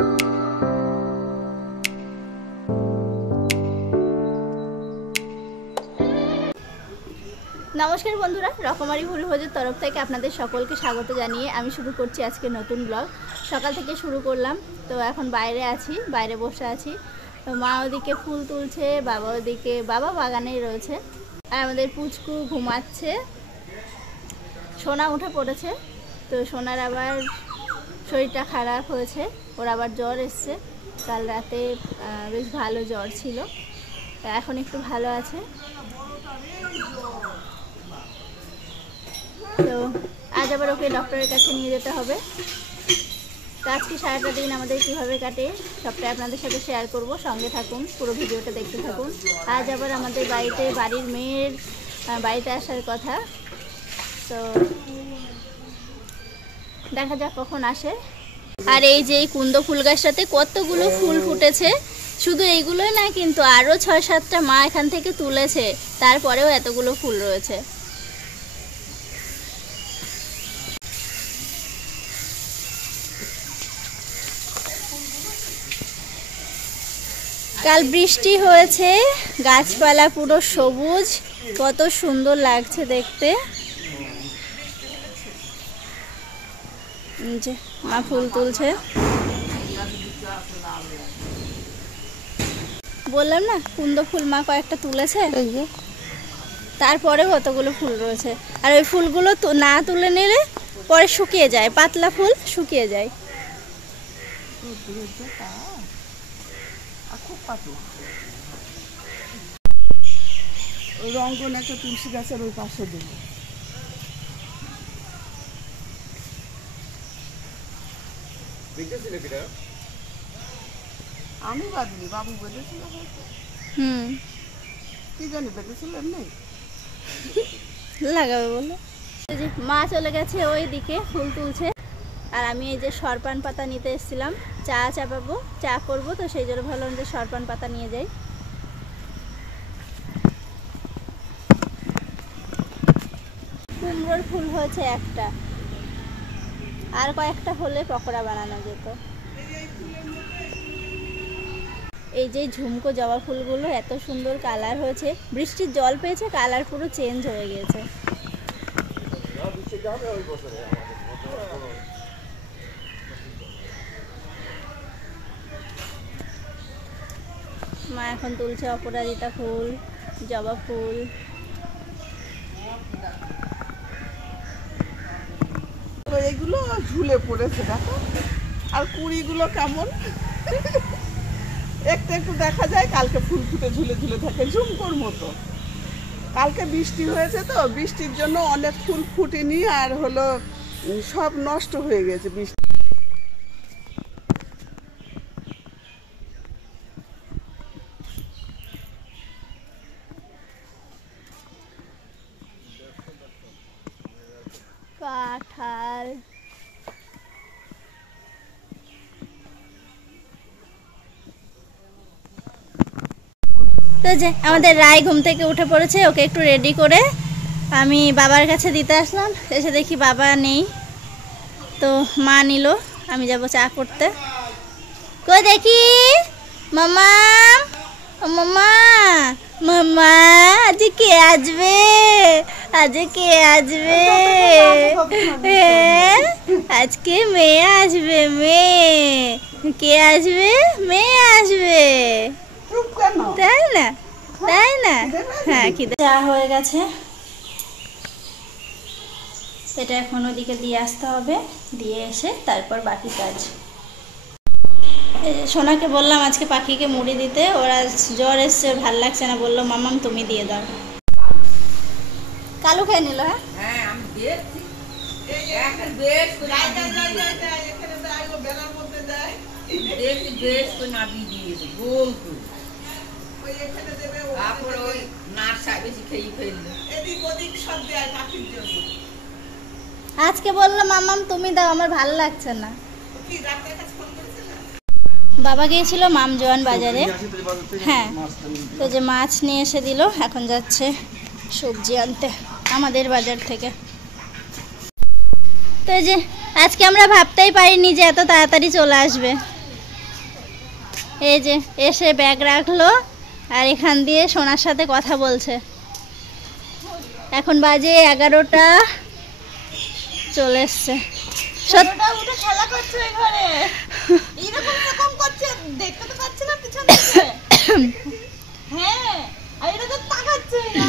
नमस्कार बंधुरा रकमारी भुल भोजर तरफ थेके आपनादेर सकलके स्वागत जानिए आमी शुरू करछि आजके नतून ब्लग। सकाल थेके शुरू करलाम तो एखन बाइरे आछि, बाइरे बसे आछि। तो मा ओदिके फुल तुलछे, बाबा ओदिके बाबा बागानेई रयेछे आर आमादेर पुचकु घुमाচ্ছে। सोना उठे पड़ेছে। तो सोनार आबार शरीरटा खाराप हয়েছে, ওর আবার জ্বর এসেছে। কাল রাতে বেশ ভালো জ্বর ছিল, এখন একটু ভালো আছে। তো আজ আবার ওকে ডক্টরের কাছে নিয়ে যেতে হবে। তো আজকে সারাটা দিন আমাদের কীভাবে কাটে সবটাই আপনাদের সাথে শেয়ার করব, সঙ্গে থাকুন, পুরো ভিডিওটা দেখতে থাকুন। আজ আবার আমাদের বাড়িতে বাড়ির মেয়ের বাড়িতে আসার কথা, তো দেখা যাক কখন আসে। আর এই যে এই কুন্দ ফুল গাছটাতে কতগুলো ফুল ফুটেছে, শুধু এইগুলোই না কিন্তু আরও ৬-৭টা মা এখান থেকে তুলেছে, তারপরেও এতগুলো ফুল রয়েছে। কাল বৃষ্টি হয়েছে, গাছপালা পুরো সবুজ, কত সুন্দর লাগছে দেখতে। যে মা ফুল তুলছে, বললাম না কুন্দ ফুল মা কয়েকটা তুলেছে, তারপরেও কতগুলো ফুল রয়েছে। আর ওই ফুলগুলো না তুলে নিলে পরে শুকিয়ে যায়, পাতলা ফুল শুকিয়ে যায়। রঙ্গন একটা তুলসী গাছের ওই পাশে দেব। আমি বাদিনি, বাবু বেঁধেছিল। কি জানি বেঁধেছিল এমনি লাগাবে বলে। মা চলে গেছে ওই দিকে ফুল তুলছে, আর আমি এই যে সরপান পাতা নিতে এসেছিলাম, চা চাপাবো, চা করবো, তো সেই জন্য ভাবলাম যে সরপান পাতা নিয়ে যাই। কুমড়োর ফুল হয়েছে একটা, আর কয়েকটা হলে পকোড়া বানানো যেত। এই যে ঝুমকো জবা ফুলগুলো এত সুন্দর কালার হয়েছে, বৃষ্টির জল পেয়েছে, কালার পুরো চেঞ্জ হয়ে গেছে। মা এখন তুলছে অপরাজিতা ফুল, জবা ফুল। এগুলো ঝুলে পড়েছে দেখো, আর কুড়িগুলো কেমন একটু একটু দেখা যায়। কালকে ফুল ফুটে ঝুলে ঝুলে থাকে ঝুমকোর মতো। কালকে বৃষ্টি হয়েছে, তো বৃষ্টির জন্য অনেক ফুল ফুটেনি, আর হলো সব নষ্ট হয়ে গেছে বৃষ্টি। কাঁঠাল, তো যে আমাদের রায় ঘুম থেকে উঠে পড়েছে, ওকে একটু রেডি করে আমি বাবার কাছে দিতে আসলাম। এসে দেখি বাবা নেই, তো মা নিল, আমি যাব চা করতে। কই দেখি মামা, মামা মামা আজ কে আসবে, আজ কে আসবে, আজকে মেয়ে আসবে, মেয়ে কে আসবে, মেয়ে আসবে, তাই না, তাই না? হ্যাঁ, খিদে চা হয়ে গেছে, এটা এখন ওদিকে দিয়ে আসতে হবে, দিয়ে এসে তারপর বাকি কাজ। সোনাকে বললাম আজকে পাখিকে মুড়ি দিতে, ওরা জ্বর এসছে, ভাল লাগছে না, বললো মামাম তুমি দিয়ে দাও। কালু খেয়ে নিল। হ্যাঁ আজকে বললাম মামাম তুমি দাও, আমার ভালো লাগছে না। বাবা গিয়েছিল মামজোয়ান বাজারে, হ্যাঁ, তো যে মাছ নিয়ে এসে দিল, এখন যাচ্ছে সবজি আনতে আমাদের বাজার থেকে। তো এই যে আজকে আমরা ভাবতেই পারিনি যে এত তাড়াতাড়ি চলে আসবে। এই যে এসে ব্যাগ রাখলো আর এখান দিয়ে সোনার সাথে কথা বলছে। এখন বাজে 11টা, চলে এসছে। উঠে খেলা করছে ওই ঘরে, এরকম করছে, দেখতে তো পাচ্ছি না পিছন থেকে। হ্যাঁ, আর এটা তো তাকাচ্ছে না।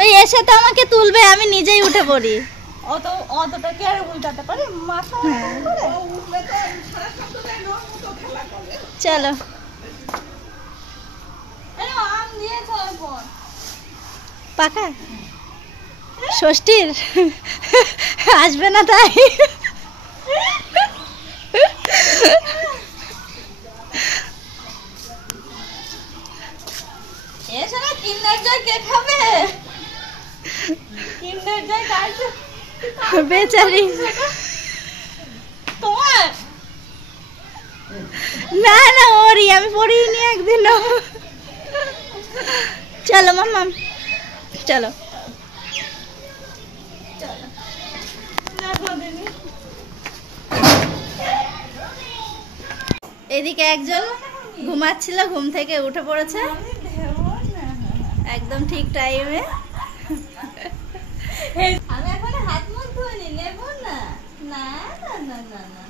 ওই এসে তো আমাকে তুলবে, আমি নিজেই উঠে পড়ি। অতটা কি আর উল্টাতে পারে মাথা করে? চলো আম দিয়েছে এখন পাকা ষষ্ঠীর আসবে না তাই। এসে না কিন্ডার জয় কে খাবে? কিন্ডার জয় কার? বেচারি তোমার না না ওরই, আমি পড়িনি একদিনও। চলো মাম্মাম চলো। এদিকে একজন ঘুমাচ্ছিল, ঘুম থেকে উঠে পড়েছে একদম ঠিক টাইমে। আমি এখন হাত মুখ ধুইনি, নেব না। না না না না না,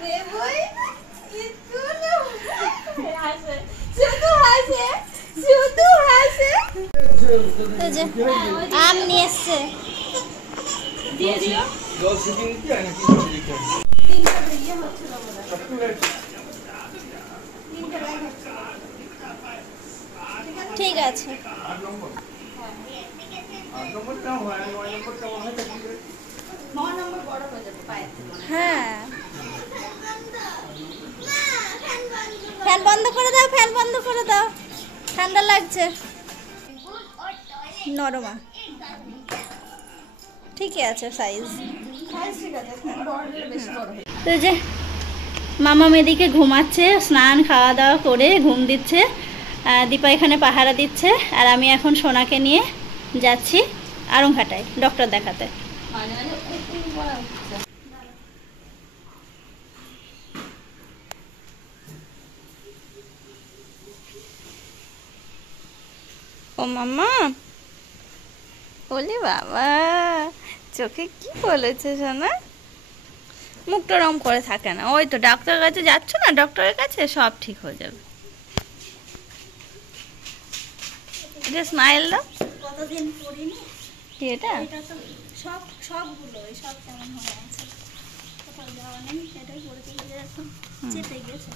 নেবই না। একটু নেব। হাসে, শুধু হাসে, শুধু হাসে। এই যে আম নিয়ে এসছে। দিয়ে দিও। ঠিক আছে। হ্যাঁ ফ্যান বন্ধ করে দাও, ফ্যান বন্ধ করে দাও, ঠান্ডা লাগছে। নরমা ঠিকই আছে সাইজ। তো যে মামা মেদিকে ঘুমাচ্ছে, স্নান খাওয়া দাওয়া করে ঘুম দিচ্ছে। দীপা এখানে পাহারা দিচ্ছে আর আমি এখন সোনাকে নিয়ে যাচ্ছি আরংঘাটায় ডক্টর দেখাতে। ও মামা, বলি বাবা চোখে কি বলেছে সোনা? মুখটা রম করে থাকে না। ওই তো ডাক্তারের কাছে যাচ্ছ না, ডক্টরের কাছে সব ঠিক হয়ে যাবে। এটা স্মাইল দাও। কতদিন পরিনি কি এটা? এটা তো সবগুলো সব কেমন হয়ে আছে, কোথাও যাওয়া নেই, এটাই পড়েছে এখন চেপে গেছে।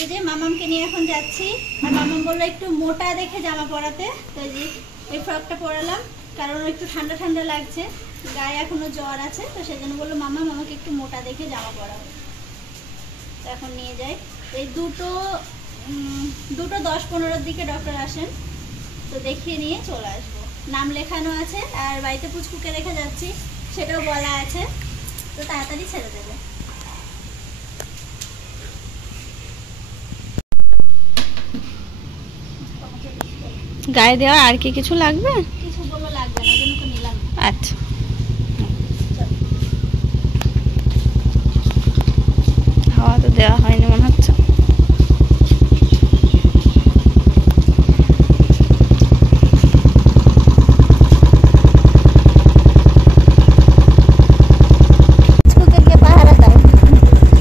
এই যে মামামকে নিয়ে এখন যাচ্ছি আর মামাম বললো একটু মোটা দেখে জামা পরাতে, তো এই ফ্রকটা পরালাম কারণ একটু ঠান্ডা ঠান্ডা লাগছে, গায়ে এখনো জ্বর আছে, তো সেজন্য বললো মামাম আমাকে একটু মোটা দেখে জামা পরাবো। তো এখন নিয়ে যাই। এই দুটো 10-15-র দিকে ডক্টর আসেন, তো দেখিয়ে নিয়ে চলে আসবো। নাম লেখানো আছে আর বাড়িতে পুচকুকে রেখে যাচ্ছি সেটাও বলা আছে, তো তাড়াতাড়ি ছেড়ে দেবে। গায়ে দেওয়া আর কি কিছু লাগবে? কিছু বললো লাগবে না, জন্য তো নিলাম। আচ্ছা, হাওয়া তো দেওয়া হয়নি মনে হচ্ছে। পুচকুকে পাহারা দাও।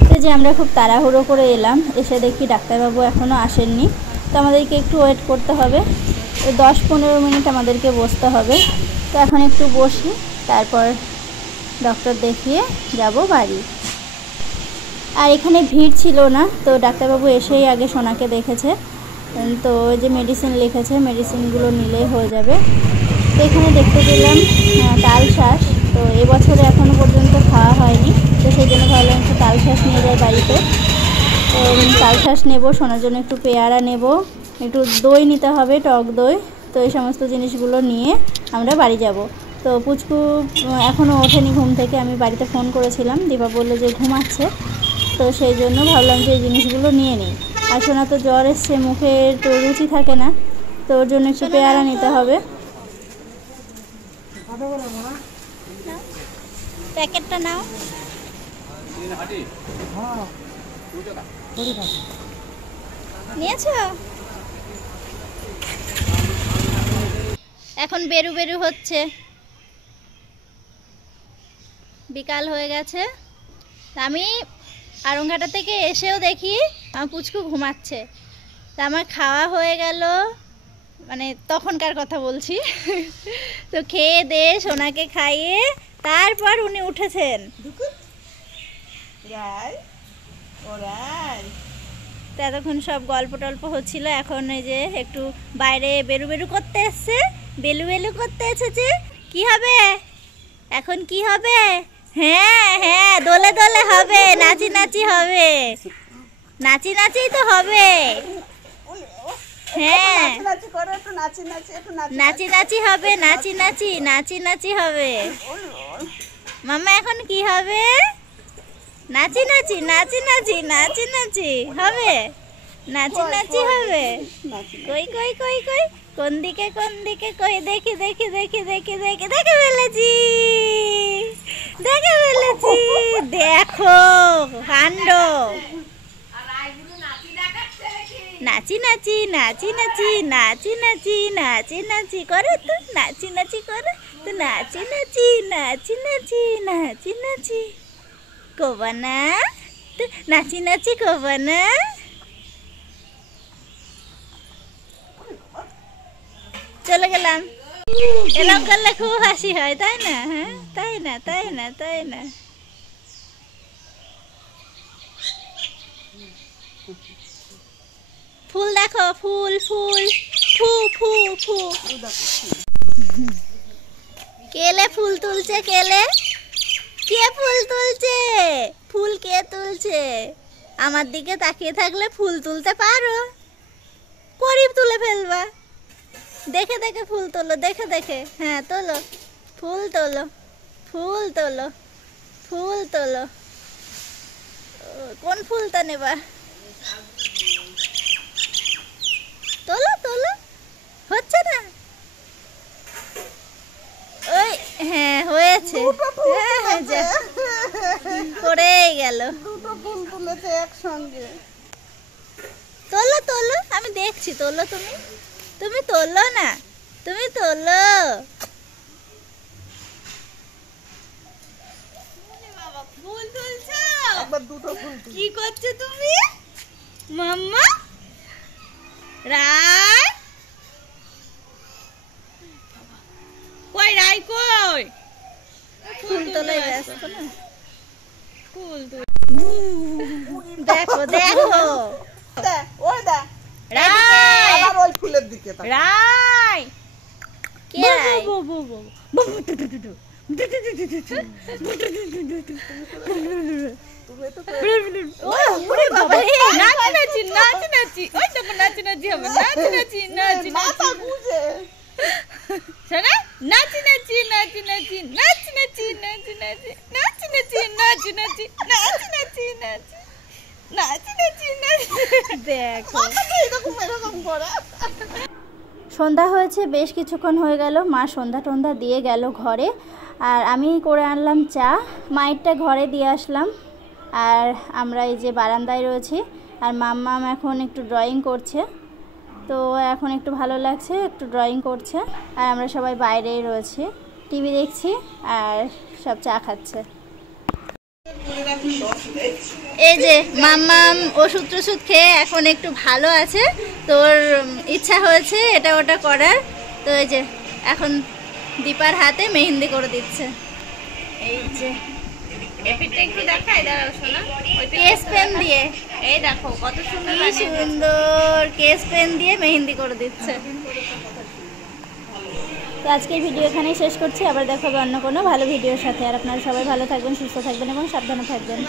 তো যে আমরা খুব তাড়াহুড়ো করে এলাম, এসে দেখি ডাক্তারবাবু এখনো আসেননি, তো আমাদেরকে একটু ওয়েট করতে হবে। 10-15 মিনিট আমাদেরকে বসতে হবে। তো এখন একটু বসি, তারপর ডক্টর দেখিয়ে যাব বাড়ি। আর এখানে ভিড় ছিল না, তো ডাক্তারবাবু এসেই আগে সোনাকে দেখেছে, তো ওই যে মেডিসিন লিখেছে, মেডিসিনগুলো নিলেই হয়ে যাবে। তো এখানে দেখতে পেলাম তাল শাঁস, তো এবছরে এখনও পর্যন্ত খাওয়া হয়নি, তো সেই জন্য ভাবলাম একটু তাল শাঁস নিয়ে যাই বাড়িতে। তো তাল শাঁস নেবো, সোনার জন্য একটু পেয়ারা নেব, একটু দই নিতে হবে, টক দই। তো এই সমস্ত জিনিসগুলো নিয়ে আমরা বাড়ি যাব। তো পুচকু এখনও ওঠেনি ঘুম থেকে। আমি বাড়িতে ফোন করেছিলাম, দীপা বললো যে ঘুমাচ্ছে, তো সেই জন্য ভাবলাম যে এই জিনিসগুলো নিয়ে নিই। আর সোনা তো জ্বর এসছে, মুখের তো রুচি থাকে না, তো ওর জন্য একটু পেয়ারা নিতে হবে। প্যাকেটটা নাও। নিয়েছো? এখন বেরু বেরু হচ্ছে, বিকাল হয়ে গেছে। আমি আরংঘাটা থেকে এসেও দেখি আমার পুচকু ঘুমাচ্ছে। তা আমার খাওয়া হয়ে গেল, মানে তখনকার কথা বলছি। তো খেয়ে দে সোনাকে খাইয়ে তারপর উনি উঠেছেন। তো এতক্ষণ সব গল্প টল্প হচ্ছিল, এখন এই যে একটু বাইরে বেরু বেরু করতে এসছে, বেলু বেলু করতে এসেছে। কি হবে এখন, কি হবে? হ্যাঁ হ্যাঁ, দোলে দোলে হবে, নাচি নাচি হবে, নাচি নাচি তো হবে। হ্যাঁ নাচি নাচি হবে, নাচি নাচি, নাচি নাচি হবে। মাম্মা এখন কি হবে? নাচি নাচি, নাচি নাচি, নাচি নাচি হবে, নাচি নাচি হবে। কই কই কই কই, কোন দিকে কোন দিকে, কই দেখি দেখি দেখি দেখি দেখি, দেখে ফেলেছি, দেখে ফেলেছি, দেখো কাণ্ড। নাচি নাচি, নাচি নাচি, নাচি নাচি, নাচি নাচি করে তো, নাচি নাচি করে তো, নাচি নাচি, নাচি নাচি, নাচি নাচি কোবানা তো, নাচি নাচি কোবানা। চলে গেলাম। এরকম করলে খুব হাসি হয়, তাই না? হ্যাঁ তাই না, তাই না, তাই না? ফুল দেখো, ফুল ফুল, ফু ফু ফু। কেলে ফুল তুলছে, কেলে? কে ফুল তুলছে? ফুল কে তুলছে? আমার দিকে তাকিয়ে থাকলে ফুল তুলতে পারো, পরিব তুলে ফেলবা। দেখে দেখে ফুল তোলো, দেখে দেখে। হ্যাঁ তোলো, ফুল তোলো, ফুল তোলো, ফুল তোলো। কোন ফুলটা নেবা? তোলো তোলো, হচ্ছে না? ওই হ্যাঁ হয়েছে, পড়েই গেল। দুটো ফুল তুলেছে একসঙ্গে। তোলো তোলো, আমি দেখছি, তোলো তুমি, তুমি তোলো না, তুমি তোলো। ফুল তুলছো? একবার দুটো ফুল কি করছো তুমি মাম্মা? রাই কই, রাই কই? ফুল তোলাই ব্যস্ত না। ফুল তুল। দেখো দেখো, ওই দা রাই আবার ওই ফুলের দিকে তাকা। রাই কে রাই? তুমি তো ওরে বাবা রে, নাচি নাচি, নাচি নাচি, ওই দেখো নাচি নাচি হবে, নাচি নাচি, নাচি মাথা নাচি। গুজে শোনা, নাচি নাচি, নাচি নাচি, নাচি নাচি, নাচি নাচি, নাচি নাচি, নাচি নাচি, নাচি নাচি, নাচি নাচি নাচি, নাচি। দেখো এরকম এরকম করে। সন্ধ্যা হয়েছে, বেশ কিছুক্ষণ হয়ে গেল। মা সন্ধ্যা টন্ধা দিয়ে গেল ঘরে, আর আমি করে আনলাম চা, মায়েরটা ঘরে দিয়ে আসলাম। আর আমরা এই যে বারান্দায় রয়েছি, আর মাম্মাম এখন একটু ড্রয়িং করছে, তো এখন একটু ভালো লাগছে, একটু ড্রয়িং করছে। আর আমরা সবাই বাইরেই রয়েছি, টিভি দেখছি, আর সব চা খাচ্ছে। এই যে মাম্মাম ওষুধ টষুধ খেয়ে এখন একটু ভালো আছে, তোর ইচ্ছা হয়েছে এটা ওটা করার, তো এই যে এখন দীপার হাতে মেহেন্দি করে দিচ্ছে। এই যে এপিটটা একটু দেখাই, দাঁড়াও শোনা। কেস পেন দিয়ে, এই দেখো কত সুন্দর কি বানিয়েছে। সুন্দর কেস পেন দিয়ে মেহেন্দি করে দিচ্ছে। তো আজকের ভিডিও এখানেই শেষ করছি, আবার দেখা হবে অন্য কোনো ভালো ভিডিওর সাথে। আর আপনারা সবাই ভালো থাকবেন, সুস্থ থাকবেন এবং সাবধানে থাকবেন।